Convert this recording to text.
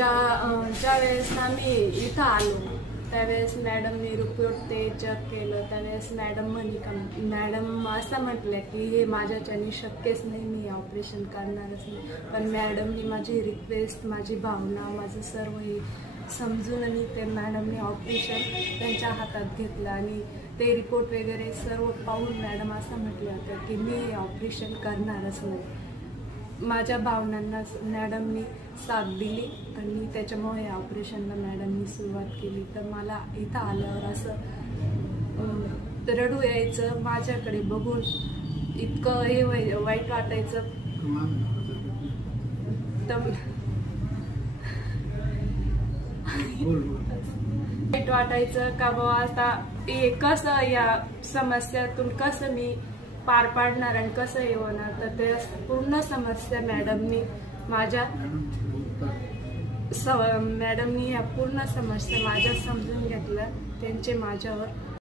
ज्यावेळेस आम्ही इथं आलो त्यावेळेस मॅडमने रिपोर्ट ते चेक केलं। त्यावेळेस मॅडम असं म्हटलं की हे माझ्याच्याने शक्यच नाही, मी ऑपरेशन करणारच नाही। पण मॅडमनी माझी रिक्वेस्ट, माझी भावना, माझं सर्व हे समजून आणि ते मॅडमने ऑपरेशन त्यांच्या हातात घेतलं आणि ते रिपोर्ट वगैरे सर्व पाहून मॅडम असं म्हटलं होतं की मी हे ऑपरेशन करणारच नाही। माझ्या भावनांना मॅडमनी साथ दिली आणि त्याच्यामुळे ऑपरेशनला मॅडमनी सुरुवात केली। तर मला इथं आल्यावर असं रडू यायचं, माझ्याकडे बघून इतकं हे वाईट वाटायचं। वाईट वाटायचं का बाबा आता हे कसं या समस्यातून कसं मी पार पाडणार आणि कसं हे होणार। तर ते पूर्ण समस्या मॅडमनी या पूर्ण समस्या माझ्या समजून घेतल्या, त्यांचे माझ्यावर